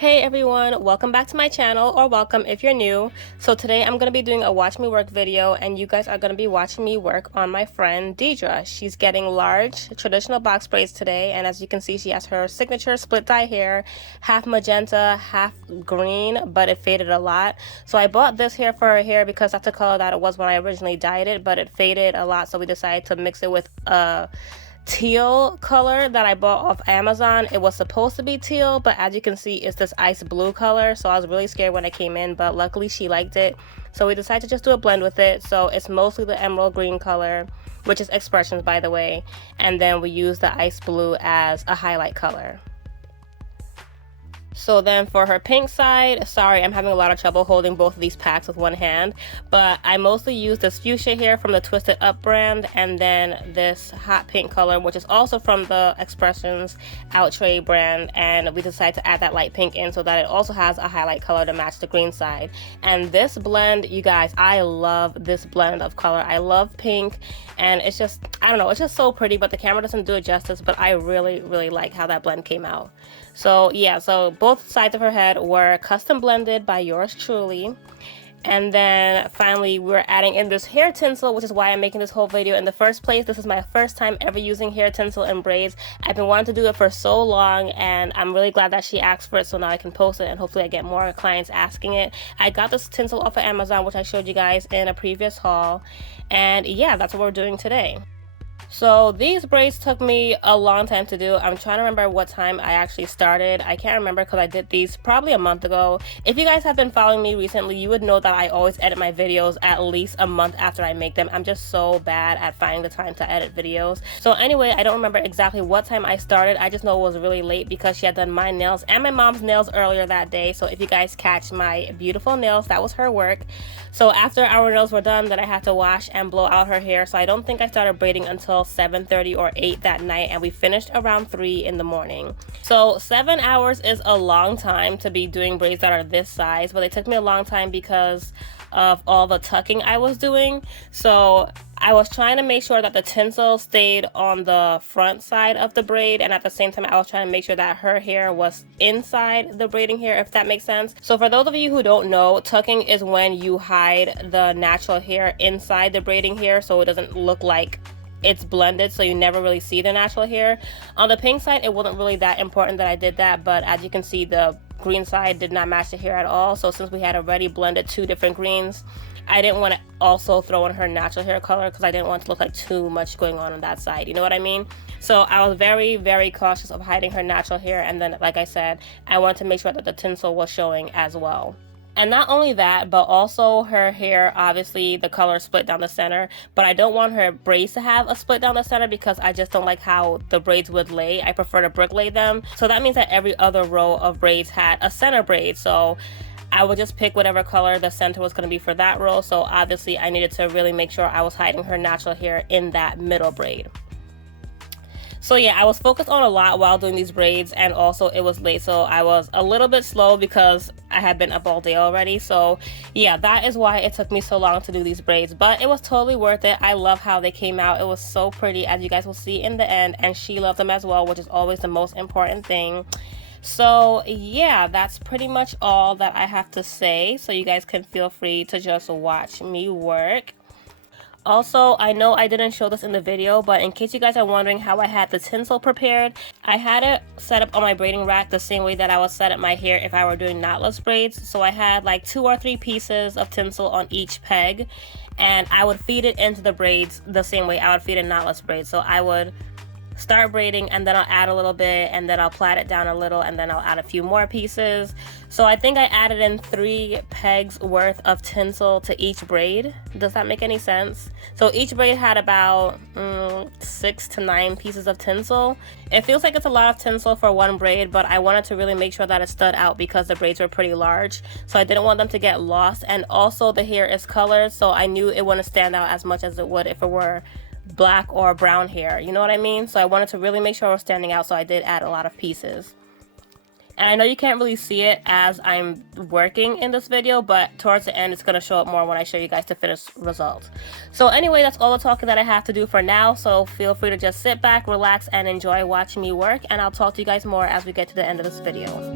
Hey everyone, welcome back to my channel, or welcome if you're new. So today I'm going to be doing a watch me work video, and you guys are going to be watching me work on my friend Deidre. She's getting large traditional box braids today, and as you can see, she has her signature split dye hair, half magenta, half green, but it faded a lot. So I bought this hair for her hair because that's the color that it was when I originally dyed it, but it faded a lot, so we decided to mix it with teal color that I bought off Amazon. It was supposed to be teal, but as you can see, it's this ice blue color, so I was really scared when I came in, but luckily she liked it, so we decided to just do a blend with it. So it's mostly the emerald green color, which is Expressions, by the way, and then we use the ice blue as a highlight color. So then for her pink side, sorry, I'm having a lot of trouble holding both of these packs with one hand, but I mostly use this fuchsia here from the Twisted Up brand, and then this hot pink color, which is also from the Expressions Outre brand, and we decided to add that light pink in so that it also has a highlight color to match the green side. And this blend, you guys, I love this blend of color. I love pink, and it's just, I don't know, it's just so pretty, but the camera doesn't do it justice, but I really like how that blend came out. So yeah, so both sides of her head were custom blended by yours truly. And then finally we're adding in this hair tinsel, which is why I'm making this whole video in the first place. This is my first time ever using hair tinsel and braids. I've been wanting to do it for so long, and I'm really glad that she asked for it, so now I can post it and hopefully I get more clients asking it. I got this tinsel off of Amazon, which I showed you guys in a previous haul, and yeah, that's what we're doing today. So these braids took me a long time to do. I'm trying to remember what time I actually started. I can't remember because I did these probably a month ago. If you guys have been following me recently, you would know that I always edit my videos at least a month after I make them. I'm just so bad at finding the time to edit videos. So anyway, I don't remember exactly what time I started. I just know it was really late because she had done my nails and my mom's nails earlier that day. So if you guys catch my beautiful nails, that was her work. So after our nails were done, then I had to wash and blow out her hair. So I don't think I started braiding until 7:30 or 8 that night, and we finished around 3 in the morning. So 7 hours is a long time to be doing braids that are this size, but it took me a long time because of all the tucking I was doing. So I was trying to make sure that the tinsel stayed on the front side of the braid, and at the same time I was trying to make sure that her hair was inside the braiding hair, if that makes sense. So for those of you who don't know, tucking is when you hide the natural hair inside the braiding hair so it doesn't look like it's blended, so you never really see the natural hair. On the pink side, it wasn't really that important that I did that, but as you can see, the green side did not match the hair at all. So since we had already blended 2 different greens, I didn't want to also throw in her natural hair color because I didn't want it to look like too much going on that side, you know what I mean? So I was very cautious of hiding her natural hair, and then like I said, I wanted to make sure that the tinsel was showing as well. And not only that, but also her hair, obviously the color split down the center, but I don't want her braids to have a split down the center because I just don't like how the braids would lay. I prefer to brick lay them. So that means that every other row of braids had a center braid. So I would just pick whatever color the center was going to be for that row. So obviously I needed to really make sure I was hiding her natural hair in that middle braid. So yeah, I was focused on a lot while doing these braids, and also it was late, so I was a little bit slow because I had been up all day already. So yeah, that is why it took me so long to do these braids, but it was totally worth it. I love how they came out. It was so pretty, as you guys will see in the end, and she loved them as well, which is always the most important thing. So yeah, that's pretty much all that I have to say, so you guys can feel free to just watch me work. Also, I know I didn't show this in the video, but in case you guys are wondering how I had the tinsel prepared, I had it set up on my braiding rack the same way that I would set up my hair if I were doing knotless braids. So I had like 2 or 3 pieces of tinsel on each peg, and I would feed it into the braids the same way I would feed a knotless braid. So I would start braiding, and then I'll add a little bit, and then I'll plait it down a little, and then I'll add a few more pieces. So I think I added in 3 pegs worth of tinsel to each braid. Does that make any sense? So each braid had about 6 to 9 pieces of tinsel. It feels like it's a lot of tinsel for one braid, but I wanted to really make sure that it stood out because the braids were pretty large, so I didn't want them to get lost. And also the hair is colored, so I knew it wouldn't stand out as much as it would if it were black or brown hair, you know what I mean? So I wanted to really make sure I was standing out, so I did add a lot of pieces. And I know you can't really see it as I'm working in this video, but towards the end it's going to show up more when I show you guys the finished result. So anyway, that's all the talking that I have to do for now, so feel free to just sit back, relax, and enjoy watching me work, and I'll talk to you guys more as we get to the end of this video.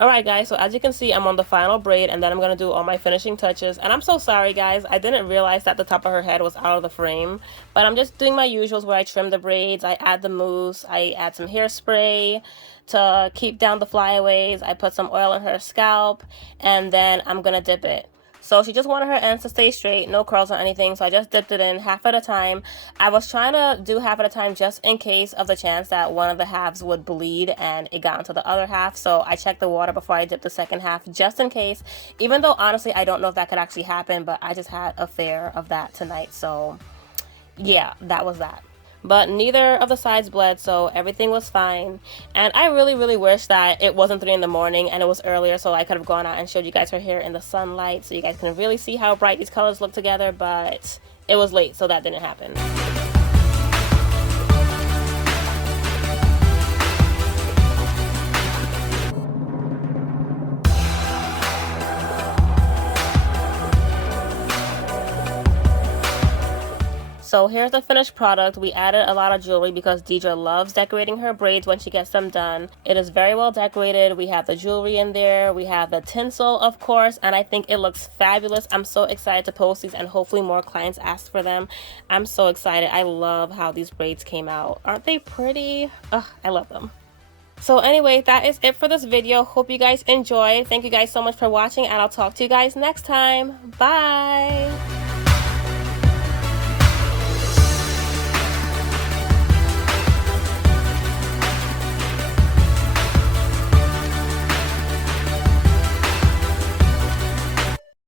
Alright guys, so as you can see, I'm on the final braid and then I'm going to do all my finishing touches. And I'm so sorry guys, I didn't realize that the top of her head was out of the frame. But I'm just doing my usuals where I trim the braids, I add the mousse, I add some hairspray to keep down the flyaways, I put some oil on her scalp, and then I'm going to dip it. So she just wanted her ends to stay straight, no curls or anything, so I just dipped it in half at a time. I was trying to do half at a time just in case of the chance that one of the halves would bleed and it got into the other half, so I checked the water before I dipped the second half just in case, even though honestly I don't know if that could actually happen, but I just had a fear of that tonight, so yeah, that was that. But neither of the sides bled, so everything was fine. And I really wish that it wasn't 3 in the morning and it was earlier, so I could have gone out and showed you guys her hair in the sunlight so you guys can really see how bright these colors look together, but it was late, so that didn't happen. So here's the finished product. We added a lot of jewelry because Deidre loves decorating her braids when she gets them done. It is very well decorated. We have the jewelry in there. We have the tinsel, of course, and I think it looks fabulous. I'm so excited to post these and hopefully more clients ask for them. I'm so excited. I love how these braids came out. Aren't they pretty? Ugh, I love them. So anyway, that is it for this video. Hope you guys enjoyed. Thank you guys so much for watching, and I'll talk to you guys next time. Bye!